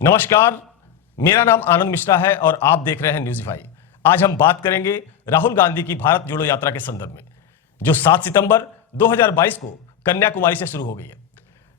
नमस्कार, मेरा नाम आनंद मिश्रा है और आप देख रहे हैं न्यूज़ify। आज हम बात करेंगे राहुल गांधी की भारत जोड़ो यात्रा के संदर्भ में, जो 7 सितंबर 2022 को कन्याकुमारी से शुरू हो गई है।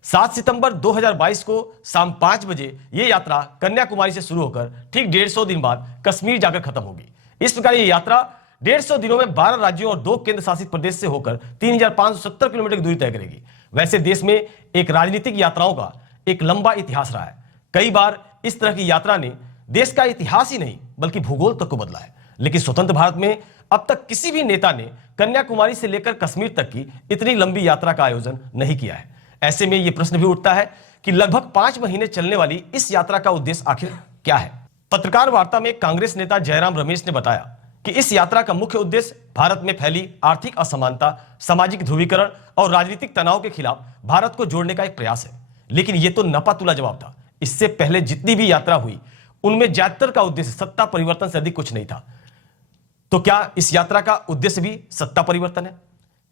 7 सितंबर 2022 को शाम 5 बजे यह यात्रा कन्याकुमारी से शुरू होकर ठीक 150 दिन बाद कश्मीर जाकर खत्म होगी। इस प्रकार यह यात्रा 150 दिनों में 12 राज्यों और 2 केंद्र शासित प्रदेश से होकर 3570 किलोमीटर की दूरी तय करेगी। वैसे देश में एक राजनीतिक यात्राओं का एक लंबा इतिहास रहा है। कई बार इस तरह की यात्रा ने देश का इतिहास ही नहीं बल्कि भूगोल तक को बदला है। लेकिन स्वतंत्र भारत में अब तक किसी भी नेता ने कन्याकुमारी से लेकर कश्मीर तक की इतनी लंबी यात्रा का आयोजन नहीं किया है। ऐसे में यह प्रश्न भी उठता है कि लगभग 5 महीने चलने वाली इस यात्रा का उद्देश्य आखिर क्या है। पत्रकार वार्ता में कांग्रेस नेता जयराम रमेश ने बताया कि इस यात्रा का मुख्य उद्देश्य भारत में फैली आर्थिक असमानता, सामाजिक ध्रुवीकरण और राजनीतिक तनाव के खिलाफ भारत को जोड़ने का एक प्रयास है। लेकिन यह तो नपा-तुला जवाब था। इससे पहले जितनी भी यात्रा हुई उनमें ज्यादातर का उद्देश्य सत्ता परिवर्तन से अधिक कुछ नहीं था। तो क्या इस यात्रा का उद्देश्य भी सत्ता परिवर्तन है?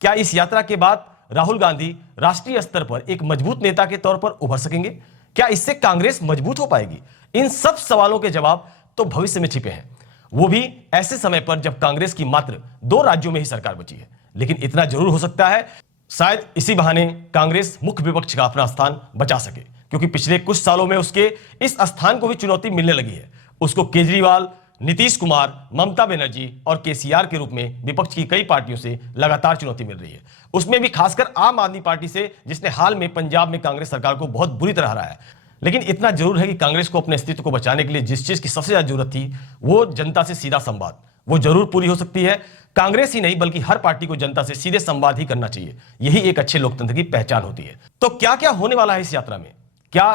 क्या इस यात्रा के बाद राहुल गांधी राष्ट्रीय स्तर पर एक मजबूत नेता के तौर पर उभर सकेंगे? क्या इससे कांग्रेस मजबूत हो पाएगी? इन सब सवालों के जवाब तो भविष्य में छिपे हैं, वो भी ऐसे समय पर जब कांग्रेस की मात्र 2 राज्यों में ही सरकार बची है। लेकिन इतना जरूर हो सकता है, शायद इसी बहाने कांग्रेस मुख्य विपक्ष का अपना स्थान बचा सके, क्योंकि पिछले कुछ सालों में उसके इस स्थान को भी चुनौती मिलने लगी है। उसको केजरीवाल, नीतीश कुमार, ममता बनर्जी और केसीआर के रूप में विपक्ष की कई पार्टियों से लगातार चुनौती मिल रही है। उसमें भी खासकर आम आदमी पार्टी से, जिसने हाल में पंजाब में कांग्रेस सरकार को बहुत बुरी तरह हराया है। लेकिन इतना जरूर है कि कांग्रेस को अपने अस्तित्व को बचाने के लिए जिस चीज की सबसे ज्यादा जरूरत थी, वो जनता से सीधा संवाद, वो जरूर पूरी हो सकती है। कांग्रेस ही नहीं बल्कि हर पार्टी को जनता से सीधे संवाद ही करना चाहिए। यही एक अच्छे लोकतंत्र की पहचान होती है। तो क्या क्या होने वाला है इस यात्रा में, क्या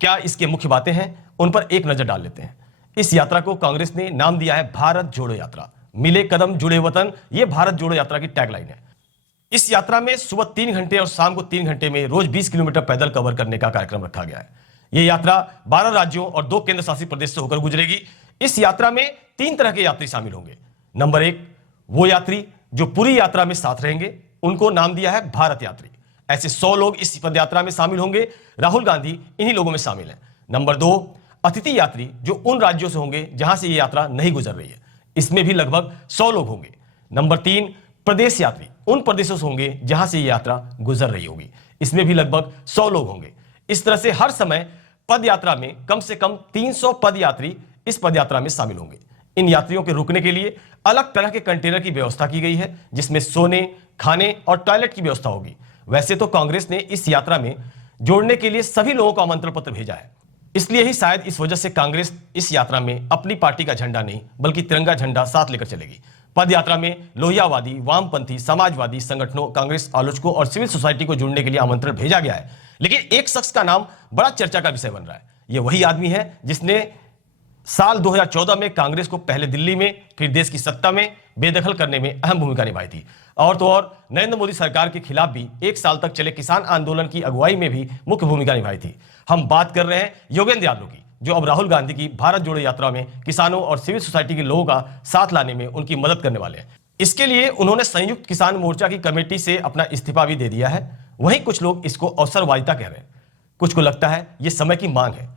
क्या इसके मुख्य बातें हैं, उन पर एक नजर डाल लेते हैं। इस यात्रा को कांग्रेस ने नाम दिया है भारत जोड़ो यात्रा। मिले कदम जुड़े वतन, यह भारत जोड़ो यात्रा की टैगलाइन है। इस यात्रा में सुबह 3 घंटे और शाम को 3 घंटे में रोज 20 किलोमीटर पैदल कवर करने का कार्यक्रम रखा गया है। यह यात्रा 12 राज्यों और 2 केंद्र शासित प्रदेश से होकर गुजरेगी। इस यात्रा में 3 तरह के यात्री शामिल होंगे। नंबर 1, वो यात्री जो पूरी यात्रा में साथ रहेंगे, उनको नाम दिया है भारत यात्री। ऐसे 100 लोग इस पदयात्रा में शामिल होंगे। राहुल गांधी इन्हीं लोगों में शामिल हैं। नंबर 2, अतिथि यात्री जो उन राज्यों से होंगे जहां से यह यात्रा नहीं गुजर रही है, इसमें भी लगभग 100 लोग होंगे। नंबर 3, प्रदेश यात्री उन प्रदेशों से होंगे जहां से यह यात्रा गुजर रही होगी, इसमें भी लगभग 100 लोग होंगे। इस तरह से हर समय पद यात्रा में कम से कम 300 पद यात्री इस पद यात्रा में शामिल होंगे। इन यात्रियों के रुकने के लिए अलग तरह के कंटेनर की व्यवस्था की गई है, जिसमें सोने, खाने और टॉयलेट की व्यवस्था होगी। वैसे तो कांग्रेस ने इस यात्रा में जोड़ने के लिए सभी लोगों को आमंत्रण पत्र भेजा है। इसलिए ही शायद इस वजह से कांग्रेस इस यात्रा में अपनी पार्टी का झंडा नहीं बल्कि तिरंगा झंडा साथ लेकर चलेगी। पद यात्रा में लोहियावादी, वामपंथी, समाजवादी संगठनों, कांग्रेस आलोचकों और सिविल सोसाइटी को जुड़ने के लिए आमंत्रण भेजा गया है। लेकिन एक शख्स का नाम बड़ा चर्चा का विषय बन रहा है। यह वही आदमी है जिसने साल 2014 में कांग्रेस को पहले दिल्ली में फिर देश की सत्ता में बेदखल करने में अहम भूमिका निभाई थी। और तो और नरेंद्र मोदी सरकार के खिलाफ भी 1 साल तक चले किसान आंदोलन की अगुवाई में भी मुख्य भूमिका निभाई थी। हम बात कर रहे हैं योगेंद्र यादव की, जो अब राहुल गांधी की भारत जोड़ो यात्रा में किसानों और सिविल सोसाइटी के लोगों का साथ लाने में उनकी मदद करने वाले हैं। इसके लिए उन्होंने संयुक्त किसान मोर्चा की कमेटी से अपना इस्तीफा भी दे दिया है। वहीं कुछ लोग इसको अवसरवादिता कह रहे हैं, कुछ को लगता है यह समय की मांग है।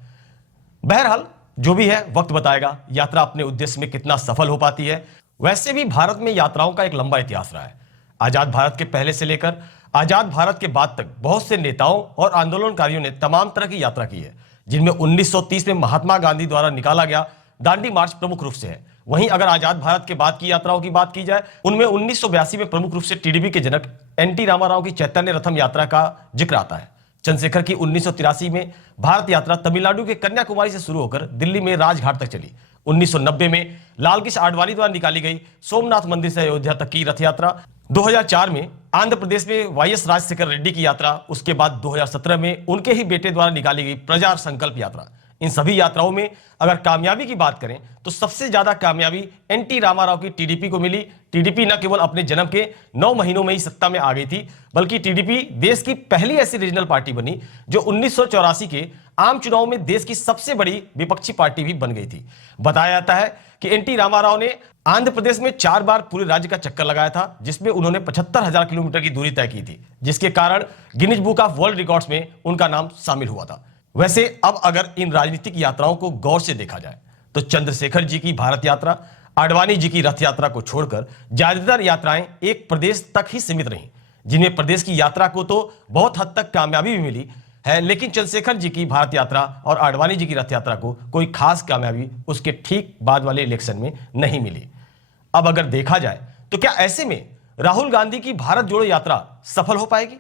बहरहाल जो भी है वक्त बताएगा यात्रा अपने उद्देश्य में कितना सफल हो पाती है। वैसे भी भारत में यात्राओं का एक लंबा इतिहास रहा है। आजाद भारत के पहले से लेकर आजाद भारत के बाद तक बहुत से नेताओं और आंदोलनकारियों ने तमाम तरह की यात्रा की है, जिनमें 1930 में महात्मा गांधी द्वारा निकाला गया दांडी मार्च प्रमुख रूप से है। वहीं अगर आजाद भारत के बाद की यात्राओं की बात की जाए, उनमें 1982 में प्रमुख रूप से टीडीपी के जनक एनटी रामाराव की चैतन्य रथम यात्रा का जिक्र आता है। चंद्रशेखर की 1983 में भारत यात्रा तमिलनाडु के कन्याकुमारी से शुरू होकर दिल्ली में राजघाट तक चली। 1990 में लाल कृष्ण आडवाणी द्वारा निकाली गई सोमनाथ मंदिर से अयोध्या तक की रथ यात्रा, 2004 में आंध्र प्रदेश में वाईएस राजशेखर रेड्डी की यात्रा, उसके बाद 2017 में उनके ही बेटे द्वारा निकाली गई प्रजा संकल्प यात्रा। इन सभी यात्राओं में अगर कामयाबी की बात करें तो सबसे ज्यादा कामयाबी एनटी रामाराव की टीडीपी को मिली। टीडीपी न केवल अपने जन्म के 9 महीनों में ही सत्ता में आ गई थी, बल्कि टीडीपी देश की पहली ऐसी रीजनल पार्टी बनी जो 1984 के आम चुनाव में देश की सबसे बड़ी विपक्षी पार्टी भी बन गई थी। बताया जाता है कि एनटी रामाराव ने आंध्र प्रदेश में 4 बार पूरे राज्य का चक्कर लगाया था, जिसमें उन्होंने 75,000 किलोमीटर की दूरी तय की थी, जिसके कारण Guinness book of world records में उनका नाम शामिल हुआ था। वैसे अब अगर इन राजनीतिक यात्राओं को गौर से देखा जाए तो चंद्रशेखर जी की भारत यात्रा, आडवाणी जी की रथ यात्रा को छोड़कर ज्यादातर यात्राएं एक प्रदेश तक ही सीमित रहीं, जिनमें प्रदेश की यात्रा को तो बहुत हद तक कामयाबी भी मिली है, लेकिन चंद्रशेखर जी की भारत यात्रा और आडवाणी जी की रथ यात्रा को कोई खास कामयाबी उसके ठीक बाद वाले इलेक्शन में नहीं मिली। अब अगर देखा जाए तो क्या ऐसे में राहुल गांधी की भारत जोड़ो यात्रा सफल हो पाएगी?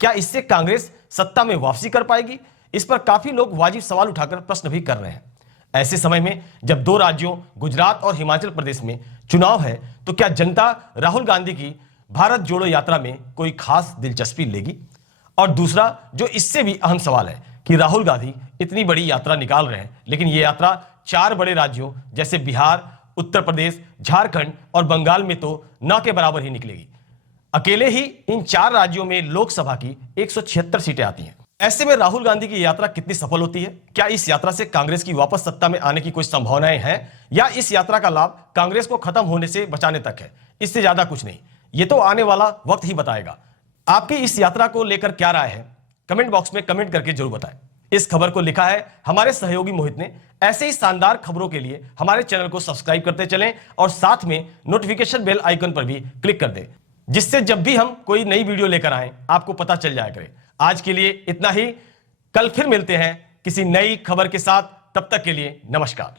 क्या इससे कांग्रेस सत्ता में वापसी कर पाएगी? इस पर काफी लोग वाजिब सवाल उठाकर प्रश्न भी कर रहे हैं। ऐसे समय में जब दो राज्यों गुजरात और हिमाचल प्रदेश में चुनाव है, तो क्या जनता राहुल गांधी की भारत जोड़ो यात्रा में कोई खास दिलचस्पी लेगी? और दूसरा जो इससे भी अहम सवाल है कि राहुल गांधी इतनी बड़ी यात्रा निकाल रहे हैं, लेकिन यह यात्रा 4 बड़े राज्यों जैसे बिहार, उत्तर प्रदेश, झारखंड और बंगाल में तो न के बराबर ही निकलेगी। अकेले ही इन 4 राज्यों में लोकसभा की 176 सीटें आती हैं। ऐसे में राहुल गांधी की यात्रा कितनी सफल होती है? क्या इस यात्रा से कांग्रेस की वापस सत्ता में आने की कोई संभावनाएं हैं, या इस यात्रा का लाभ कांग्रेस को खत्म होने से बचाने तक है? इससे ज्यादा कुछ नहीं, ये तो आने वाला वक्त ही बताएगा। आपकी इस यात्रा को लेकर क्या राय है, कमेंट बॉक्स में कमेंट करके जरूर बताएं। इस खबर को लिखा है हमारे सहयोगी मोहित ने। ऐसे ही शानदार खबरों के लिए हमारे चैनल को सब्सक्राइब करते चलें और साथ में नोटिफिकेशन बेल आइकन पर भी क्लिक कर दें, जिससे जब भी हम कोई नई वीडियो लेकर आए आपको पता चल जाया करे। आज के लिए इतना ही, कल फिर मिलते हैं किसी नई खबर के साथ। तब तक के लिए नमस्कार।